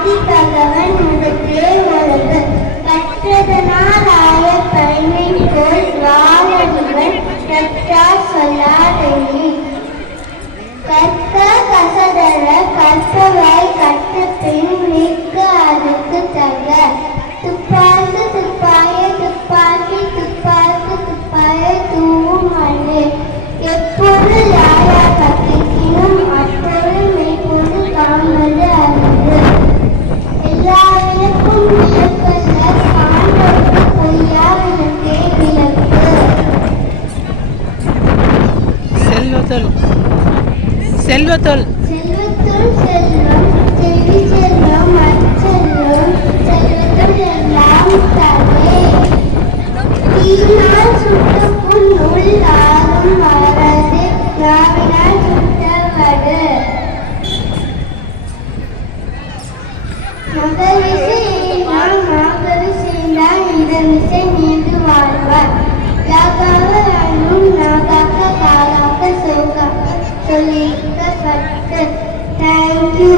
பகவன் முதற்றே உலகு கற்றதனாலாய பயனை போல் வாழவன் கற்றார் சொல்லாதே கற்க கசடர கற்பவாய் கற்ற பின் நிற்க அதுக்கு தக துப்பாக்கு துப்பாய துப்பாக்கி துப்பாக்கு துப்பாய தூவும் மண்ணு எப்பொருள் யாரார் பற்றினும் அப்பொருள் மெய்ப்பொருள் காண்பது அறிவு எல்லாவினுக்கும் விளக்கல்ல சான்றோர்க்கு பொய்யாவினத்தே விளக்கு. செல்வத்தொல் செல்வத்தொல் செல்வத்துள் செல்வம் செல்வி செல்வம் அச்செல்வம் செல்வத்துள் எல்லாம் தலை தீயினால் சுட்ட புண் உள் ஆறும் மாறாது நாவினால் சுட்டவடு மகவிசை எல்லாம் மாகவிசைந்தான் இந்த விசை நீண்டு வாழ்வார் யாகாக அண்ணும் நாகாக காகாக சோகாக சொல்லிக்கப்பட்டு. தேங்க்யூ.